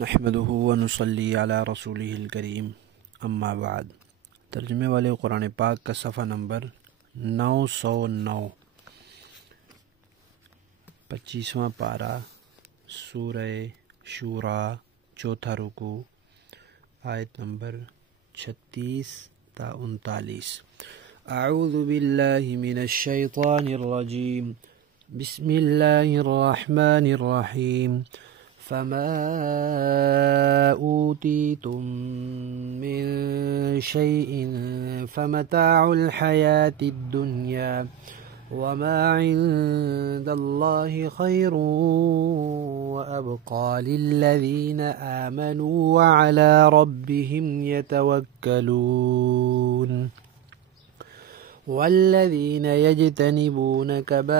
نحمدہ ونصلی علی رسولہ الکریم اما بعد۔ ترجمے والے قرآن پاک کا صفحہ نمبر 909، 25واں پارہ، سورہ شورى، چوتھا رکوع، آیت نمبر 36 تا 39۔ اعوذ باللہ من الشیطان الرجیم، بسم اللہ الرحمن الرحیم۔ فما أوتيتم من شيء فمتاع الحياة الدنيا وما عند الله خير وأبقى للذين آمنوا وعلى ربهم يتوكلون والذين يجتنبون كبائر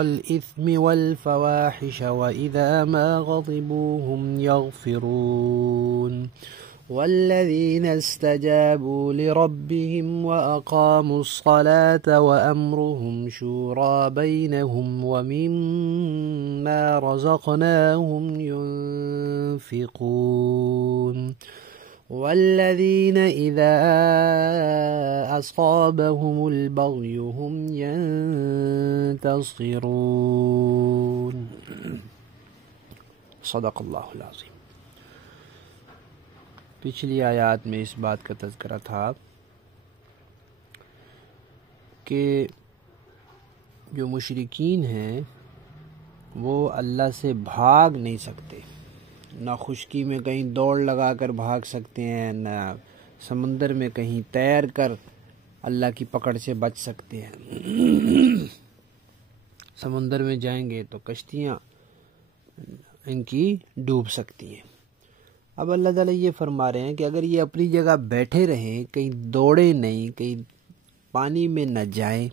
الإثم والفواحش وإذا ما غضبوا هم يغفرون والذين استجابوا لربهم وأقاموا الصلاة وأمرهم شورى بينهم ومما رزقناهم ينفقون والذين إذا أصابهم البغي هم ينتصرون۔ صدق اللہ العظیم۔ پچھلی آیات میں اس بات کا تذکرہ تھا کہ جو مشرکین ہیں وہ اللہ سے بھاگ نہیں سکتے، نہ خشکی میں کہیں دوڑ لگا کر بھاگ سکتے ہیں، نہ سمندر میں کہیں تیر کر اللہ کی پکڑ سے بچ سکتے ہیں۔ سمندر میں جائیں گے تو کشتیاں ان کی ڈوب سکتی ہیں۔ اب اللہ تعالیٰ یہ فرما رہے ہیں کہ اگر یہ اپنی جگہ بیٹھے رہیں، کہیں دوڑے نہیں، کہیں پانی میں نہ جائیں،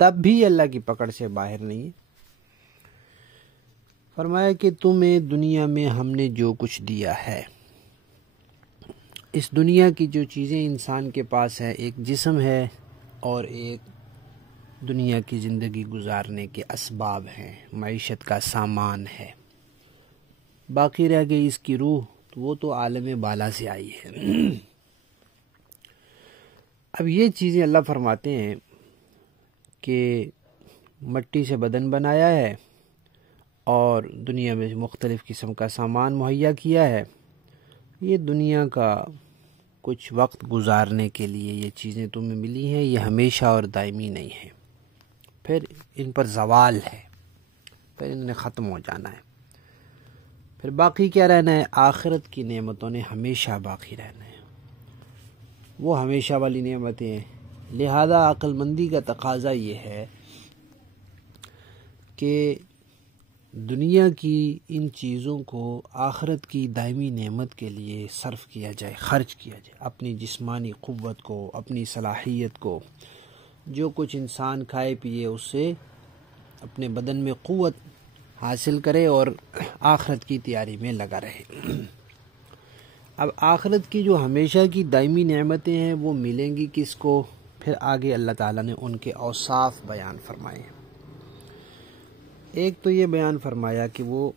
تب بھی اللہ کی پکڑ سے باہر نہیں ہیں۔ فرمایا کہ تمہیں دنیا میں ہم نے جو کچھ دیا ہے، اس دنیا کی جو چیزیں انسان کے پاس ہے، ایک جسم ہے اور ایک دنیا کی زندگی گزارنے کے اسباب ہیں، معیشت کا سامان ہے، باقی رہ گئی اس کی روح، تو وہ تو عالم بالا سے آئی ہے۔ اب یہ چیزیں اللہ فرماتے ہیں کہ مٹی سے بدن بنایا ہے اور دنیا میں مختلف قسم کا سامان مہیا کیا ہے، یہ دنیا کا کچھ وقت گزارنے کے لیے یہ چیزیں تمہیں ملی ہیں، یہ ہمیشہ اور دائمی نہیں ہیں، پھر ان پر زوال ہے، پھر انہیں ختم ہو جانا ہے، پھر باقی کیا رہنا ہے؟ آخرت کی نعمتوں نے ہمیشہ باقی رہنا ہے، وہ ہمیشہ والی نعمتیں ہیں۔ لہذا عقل مندی کا تقاضا یہ ہے کہ دنیا کی ان چیزوں کو آخرت کی دائمی نعمت کے لیے صرف کیا جائے، خرچ کیا جائے، اپنی جسمانی قوت کو، اپنی صلاحیت کو، جو کچھ انسان کھائے پیے اس سے اپنے بدن میں قوت حاصل کرے اور آخرت کی تیاری میں لگا رہے۔ اب آخرت کی جو ہمیشہ کی دائمی نعمتیں ہیں وہ ملیں گی کس کو؟ پھر آگے اللہ تعالیٰ نے ان کے اوصاف بیان فرمائے ہیں۔ ایک تو یہ بیان فرمایا کہ وہ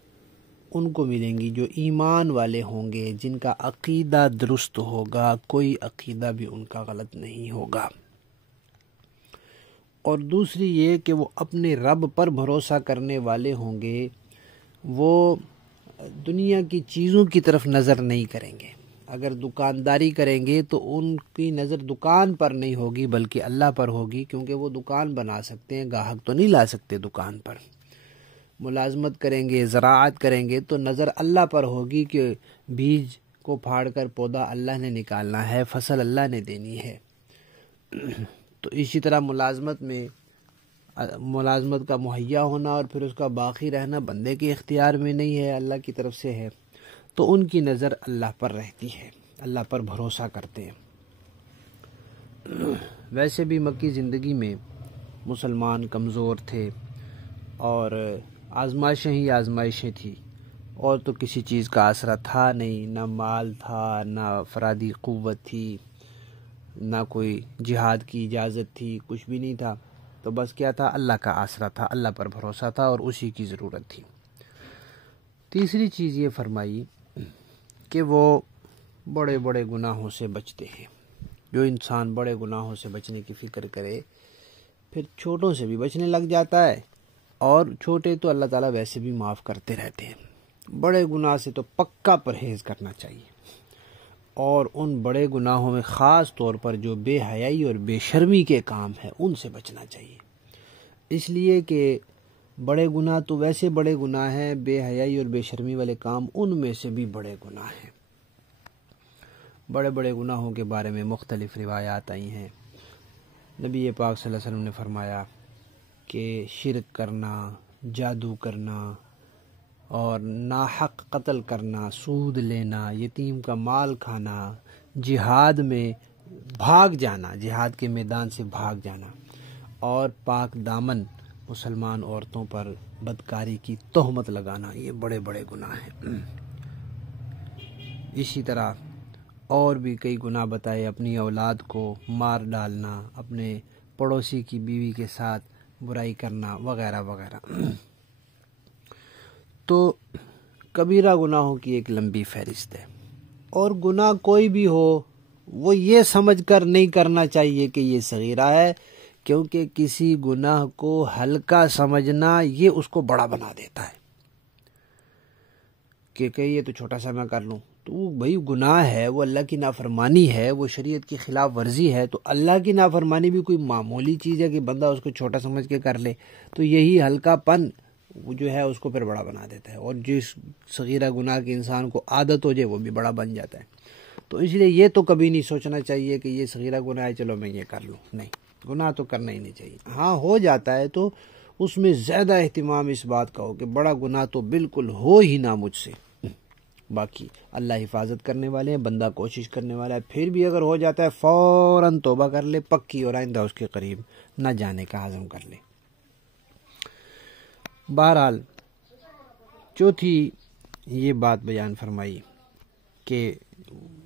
ان کو ملیں گی جو ایمان والے ہوں گے، جن کا عقیدہ درست ہوگا، کوئی عقیدہ بھی ان کا غلط نہیں ہوگا، اور دوسری یہ کہ وہ اپنے رب پر بھروسہ کرنے والے ہوں گے، وہ دنیا کی چیزوں کی طرف نظر نہیں کریں گے۔ اگر دکانداری کریں گے تو ان کی نظر دکان پر نہیں ہوگی بلکہ اللہ پر ہوگی، کیونکہ وہ دکان بنا سکتے ہیں، گاہک تو نہیں لا سکتے دکان پر۔ ملازمت کریں گے، زراعت کریں گے تو نظر اللہ پر ہوگی کہ بیج کو پھاڑ کر پودا اللہ نے نکالنا ہے، فصل اللہ نے دینی ہے۔ تو اسی طرح ملازمت کا مہیا ہونا اور پھر اس کا باقی رہنا بندے کے اختیار میں نہیں ہے، اللہ کی طرف سے ہے، تو ان کی نظر اللہ پر رہتی ہے، اللہ پر بھروسہ کرتے ہیں۔ ویسے بھی مکی زندگی میں مسلمان کمزور تھے اور آزمائشیں ہی آزمائشیں تھیں، اور تو کسی چیز کا آسرا تھا نہیں، نہ مال تھا، نہ افرادی قوت تھی، نہ کوئی جہاد کی اجازت تھی، کچھ بھی نہیں تھا، تو بس کیا تھا؟ اللہ کا آسرا تھا، اللہ پر بھروسہ تھا اور اسی کی ضرورت تھی۔ تیسری چیز یہ فرمائی کہ وہ بڑے بڑے گناہوں سے بچتے ہیں. جو انسان بڑے گناہوں سے بچنے کی فکر کرے پھر چھوٹوں سے بھی بچنے لگ جاتا ہے، اور چھوٹے تو اللہ تعالیٰ ویسے بھی معاف کرتے رہتے ہیں. بڑے گناہ سے تو پکا پرہیز کرنا چاہیے، اور ان بڑے گناہوں میں خاص طور پر جو بے حیائی اور بے شرمی کے کام ہیں ان سے بچنا چاہیے. اس لیے کہ بڑے گناہ تو ویسے بڑے گناہ ہیں، بے حیائی اور بے شرمی والے کام ان میں سے بھی بڑے گناہ ہیں. بڑے بڑے گناہوں کے بارے میں مختلف روایات آئی ہیں. نبی پاک صلی اللہ علیہ وسلم نے فرمایا کہ شرک کرنا، جادو کرنا، اور ناحق قتل کرنا، سود لینا، یتیم کا مال کھانا، جہاد میں بھاگ جانا، جہاد کے میدان سے بھاگ جانا، اور پاک دامن مسلمان عورتوں پر بدکاری کی تہمت لگانا، یہ بڑے بڑے گناہ ہیں. اسی طرح اور بھی کئی گناہ بتائے، اپنی اولاد کو مار ڈالنا، اپنے پڑوسی کی بیوی کے ساتھ برائی کرنا وغیرہ وغیرہ. تو کبیرہ گناہوں کی ایک لمبی فہرست ہے، اور گناہ کوئی بھی ہو وہ یہ سمجھ کر نہیں کرنا چاہیے کہ یہ صغیرہ ہے، کیونکہ کسی گناہ کو ہلکا سمجھنا یہ اس کو بڑا بنا دیتا ہے. کہ یہ تو چھوٹا سا میں کر لوں، تو وہ بھائی گناہ ہے، وہ اللہ کی نافرمانی ہے، وہ شریعت کی خلاف ورزی ہے. تو اللہ کی نافرمانی بھی کوئی معمولی چیز ہے کہ بندہ اس کو چھوٹا سمجھ کے کر لے، تو یہی ہلکا پن وہ جو ہے اس کو پھر بڑا بنا دیتا ہے، اور جس صغیرہ گناہ کی انسان کو عادت ہو جائے وہ بھی بڑا بن جاتا ہے. تو اس لیے یہ تو کبھی نہیں سوچنا چاہیے کہ یہ صغیرہ گناہ ہے چلو میں یہ کر لوں. نہیں، گناہ تو کرنا ہی نہیں چاہیے. ہاں ہو جاتا ہے تو اس میں زیادہ اہتمام اس بات کا ہو کہ بڑا گناہ تو بالکل ہو ہی نہ مجھ سے. باقی اللہ حفاظت کرنے والے ہیں، بندہ کوشش کرنے والا ہے، پھر بھی اگر ہو جاتا ہے فوراً توبہ کر لے پکی، اور آئندہ اس کے قریب نہ جانے کا عزم کر لے. بہرحال چوتھی یہ بات بیان فرمائی کہ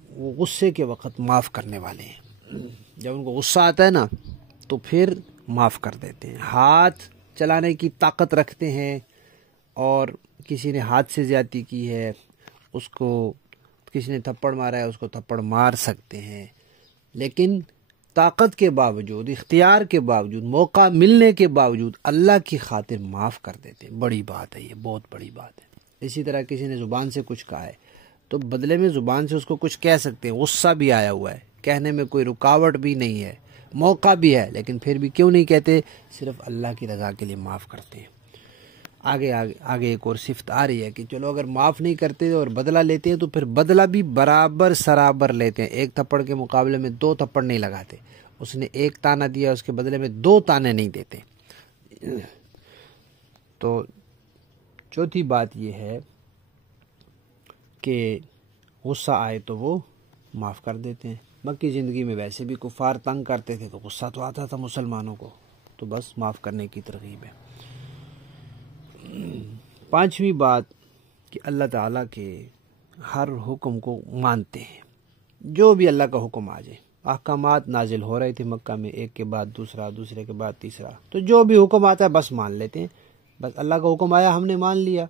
وہ غصے کے وقت معاف کرنے والے ہیں. جب ان کو غصہ آتا ہے نا تو پھر معاف کر دیتے ہیں. ہاتھ چلانے کی طاقت رکھتے ہیں، اور کسی نے ہاتھ سے زیادتی کی ہے، اس کو کسی نے تھپڑ مارا ہے، اس کو تھپڑ مار سکتے ہیں، لیکن طاقت کے باوجود، اختیار کے باوجود، موقع ملنے کے باوجود اللہ کی خاطر معاف کر دیتے ہیں. بڑی بات ہے، یہ بہت بڑی بات ہے. اسی طرح کسی نے زبان سے کچھ کہا ہے تو بدلے میں زبان سے اس کو کچھ کہہ سکتے ہیں، غصہ بھی آیا ہوا ہے، کہنے میں کوئی رکاوٹ بھی نہیں ہے، موقع بھی ہے، لیکن پھر بھی کیوں نہیں کہتے؟ صرف اللہ کی رضا کے لیے معاف کرتے ہیں. آگے ایک اور صفت آ رہی ہے کہ چلو اگر معاف نہیں کرتے اور بدلہ لیتے ہیں تو پھر بدلہ بھی برابر سرابر لیتے ہیں. ایک تھپڑ کے مقابلے میں 2 تھپڑ نہیں لگاتے. اس نے ایک تانا دیا، اس کے بدلے میں 2 تانے نہیں دیتے. تو چوتھی بات یہ ہے کہ غصہ آئے تو وہ معاف کر دیتے ہیں. مکی زندگی میں ویسے بھی کفار تنگ کرتے تھے تو غصہ تو آتا تھا مسلمانوں کو، تو بس معاف کرنے کی ترغیب ہے. پانچویں بات کہ اللہ تعالیٰ کے ہر حکم کو مانتے ہیں. جو بھی اللہ کا حکم آ جائے، احکامات نازل ہو رہے تھے مکہ میں، ایک کے بعد دوسرا، دوسرے کے بعد تیسرا، تو جو بھی حکم آتا ہے بس مان لیتے ہیں. بس اللہ کا حکم آیا ہم نے مان لیا.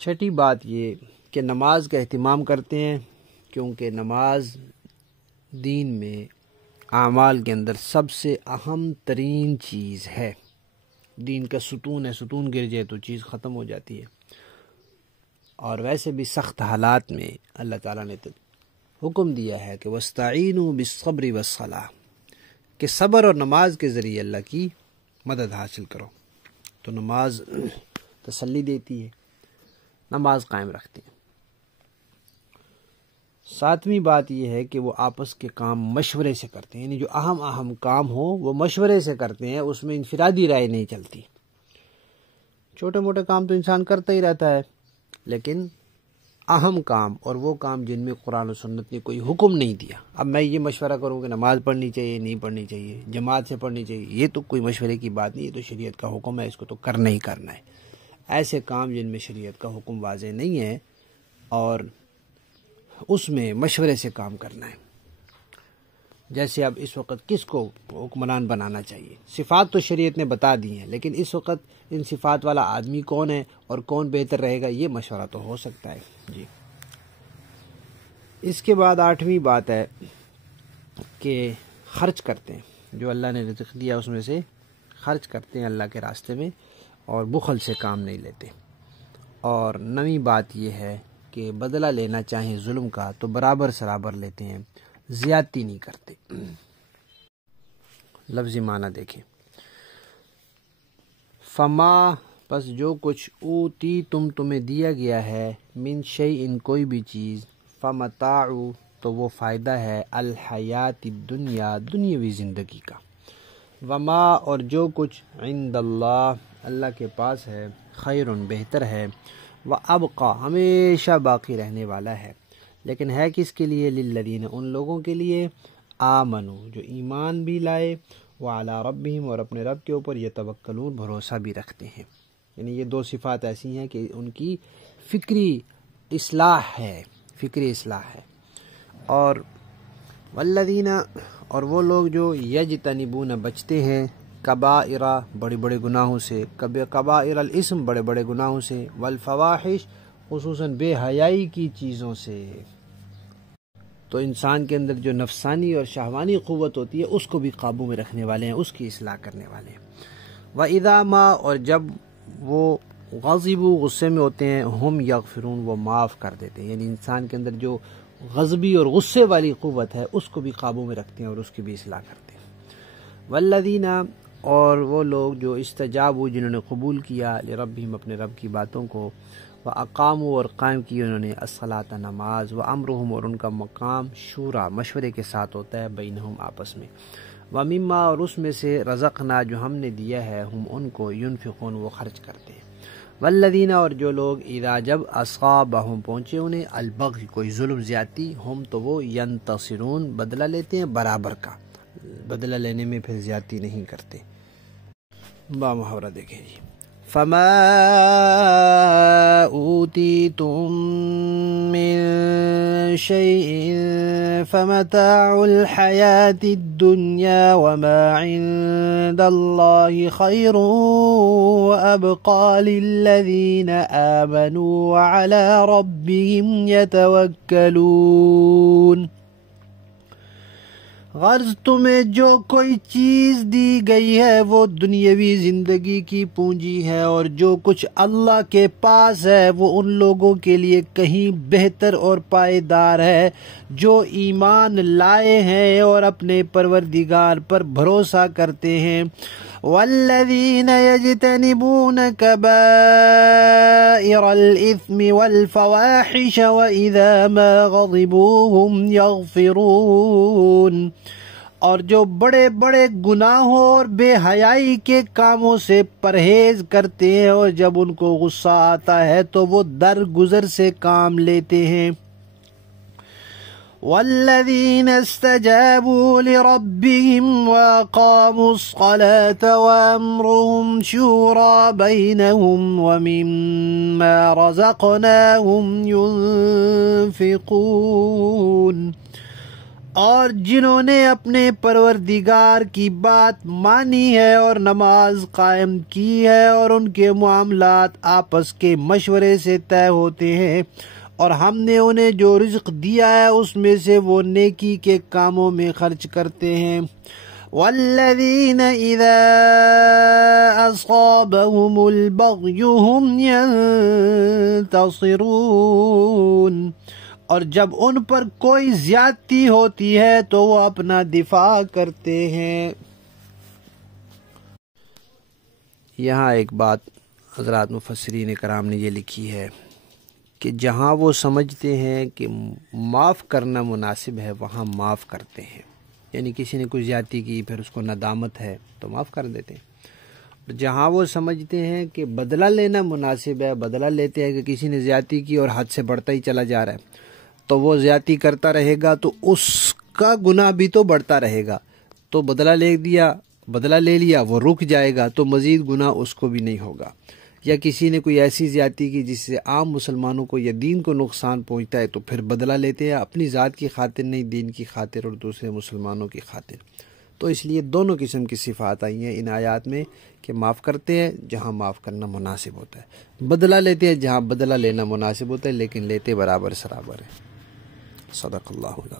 چھٹی بات یہ کہ نماز کا اہتمام کرتے ہیں، کیونکہ نماز دین میں اعمال کے اندر سب سے اہم ترین چیز ہے. دین کا ستون ہے، ستون گر جائے تو چیز ختم ہو جاتی ہے. اور ویسے بھی سخت حالات میں اللہ تعالیٰ نے حکم دیا ہے کہ وَاسْتَعِینُوا بِالصَّبْرِ وَالصَّلَاةِ، کہ صبر اور نماز کے ذریعے اللہ کی مدد حاصل کرو. تو نماز تسلی دیتی ہے، نماز قائم رکھتے ہیں. ساتویں بات یہ ہے کہ وہ آپس کے کام مشورے سے کرتے ہیں، یعنی جو اہم کام ہو وہ مشورے سے کرتے ہیں، اس میں انفرادی رائے نہیں چلتی. چھوٹے موٹے کام تو انسان کرتا ہی رہتا ہے، لیکن اہم کام اور وہ کام جن میں قرآن و سنت نے کوئی حکم نہیں دیا. اب میں یہ مشورہ کروں کہ نماز پڑھنی چاہیے، نہیں پڑھنی چاہیے، جماعت سے پڑھنی چاہیے، یہ تو کوئی مشورے کی بات نہیں، یہ تو شریعت کا حکم ہے، اس کو تو کرنا ہی کرنا ہے. ایسے کام جن میں شریعت کا حکم واضح نہیں ہے اور اس میں مشورے سے کام کرنا ہے. جیسے اب اس وقت کس کو حکمران بنانا چاہیے؟ صفات تو شریعت نے بتا دی ہیں، لیکن اس وقت ان صفات والا آدمی کون ہے اور کون بہتر رہے گا، یہ مشورہ تو ہو سکتا ہے جی۔ اس کے بعد 8ویں بات ہے کہ خرچ کرتے ہیں، جو اللہ نے رزق دیا اس میں سے خرچ کرتے ہیں اللہ کے راستے میں، اور بخل سے کام نہیں لیتے۔ اور 9ویں بات یہ ہے کہ بدلہ لینا چاہیں ظلم کا تو برابر سرابر لیتے ہیں، زیادتی نہیں کرتے۔ لفظی معنی دیکھیں، فما پس جو کچھ اوتی تمہیں دیا گیا ہے، من شیء کوئی بھی چیز، فمتاع تو وہ فائدہ ہے، الحیات الدنیا دنیاوی زندگی کا، وما اور جو کچھ عند اللہ اللہ کے پاس ہے، خیر بہتر ہے، وابقى ہمیشہ باقی رہنے والا ہے، لیکن ہے کس کے لیے؟ للذین ان لوگوں کے لیے، آمنوا جو ایمان بھی لائے، وعلی ربہم اور اپنے رب کے اوپر یتوکلون بھروسہ بھی رکھتے ہیں۔ یعنی یہ 2 صفات ایسی ہیں کہ ان کی فکری اصلاح ہے، فکری اصلاح ہے۔ اور والذین اور وہ لوگ جو یجتنبون بچتے ہیں، کبائر بڑے بڑے گناہوں سے، کبائر الاسم بڑے بڑے گناہوں سے، والفواحش خصوصاً بے حیائی کی چیزوں سے۔ تو انسان کے اندر جو نفسانی اور شہوانی قوت ہوتی ہے اس کو بھی قابو میں رکھنے والے ہیں، اس کی اصلاح کرنے والے ہیں۔ وَإِذَا مَا اور جب وہ غضبوا غصے میں ہوتے ہیں، ہم یغفرون وہ معاف کر دیتے ہیں، یعنی انسان کے اندر جو غضبی اور غصے والی قوت ہے اس کو بھی قابو میں رکھتے ہیں اور اس کی بھی اصلاح کرتے ہیں۔ والذین اور وہ لوگ جو استجابوا جنہوں نے قبول کیا، لربہم اپنے رب کی باتوں کو، وَأَقَامُوا اور قائم کی انہوں نے الصَّلَاةَ نماز، وَأَمْرُهُمْ اور ان کا مقام شورا مشورے کے ساتھ ہوتا ہے، بینہم آپس میں، وَمِمَّا اور اس میں سے رزقنا جو ہم نے دیا ہے، ہم ان کو ينفقون وہ خرچ کرتے ہیں۔ والذین اور جو لوگ اذا جب اصابہم پہنچے انہیں البغی کوئی ظلم زیادتی، ہم تو وہ ینتصرون بدلہ لیتے ہیں برابر کا، بدلہ لینے میں پھر زیادتی نہیں کرتے۔ با محاورہ دیکھیں جی، فما اوتیتم من شیء فمتاع الحیاة الدنیا وما عند اللہ خیر وابقى للذین آمنوا وعلى ربهم يتوکلون۔ غرض تمہیں جو کوئی چیز دی گئی ہے وہ دنیاوی زندگی کی پونجی ہے، اور جو کچھ اللہ کے پاس ہے وہ ان لوگوں کے لیے کہیں بہتر اور پائیدار ہے جو ایمان لائے ہیں اور اپنے پروردگار پر بھروسہ کرتے ہیں۔ والذین یجتنبون کبائر الاثم والفواحش واذا ما غضبوا هم یغفرون اور جو بڑے بڑے گناہوں اور بے حیائی کے کاموں سے پرہیز کرتے ہیں، اور جب ان کو غصہ آتا ہے تو وہ درگزر سے کام لیتے ہیں۔ والذین استجابوا لربهم واقاموا الصلاة وامرهم شورى بینهم ومما رزقناهم ينفقون اور جنہوں نے اپنے پروردگار کی بات مانی ہے اور نماز قائم کی ہے، اور ان کے معاملات آپس کے مشورے سے طے ہوتے ہیں، اور ہم نے انہیں جو رزق دیا ہے اس میں سے وہ نیکی کے کاموں میں خرچ کرتے ہیں۔ والذین اذا اصابهم البغی هم ینتصرون اور جب ان پر کوئی زیادتی ہوتی ہے تو وہ اپنا دفاع کرتے ہیں۔ یہاں ایک بات حضرات مفسرین کرام نے یہ لکھی ہے کہ جہاں وہ سمجھتے ہیں کہ معاف کرنا مناسب ہے وہاں معاف کرتے ہیں، یعنی کسی نے کوئی زیادتی کی پھر اس کو ندامت ہے تو معاف کر دیتے ہیں۔ جہاں وہ سمجھتے ہیں کہ بدلہ لینا مناسب ہے، بدلہ لیتے ہیں کہ کسی نے زیادتی کی اور حد سے بڑھتا ہی چلا جا رہا ہے تو وہ زیادتی کرتا رہے گا تو اس کا گناہ بھی تو بڑھتا رہے گا، تو بدلہ لے لیا وہ رک جائے گا تو مزید گناہ اس کو بھی نہیں ہوگا۔ یا کسی نے کوئی ایسی زیادتی کی جس سے عام مسلمانوں کو یا دین کو نقصان پہنچتا ہے تو پھر بدلہ لیتے ہیں، اپنی ذات کی خاطر نہیں، دین کی خاطر اور دوسرے مسلمانوں کی خاطر۔ تو اس لیے دونوں قسم کی صفات آئی ہیں ان آیات میں کہ معاف کرتے ہیں جہاں معاف کرنا مناسب ہوتا ہے، بدلہ لیتے ہیں جہاں بدلہ لینا مناسب ہوتا ہے، لیکن لیتے برابر سرابر ہے۔ صدق اللہ۔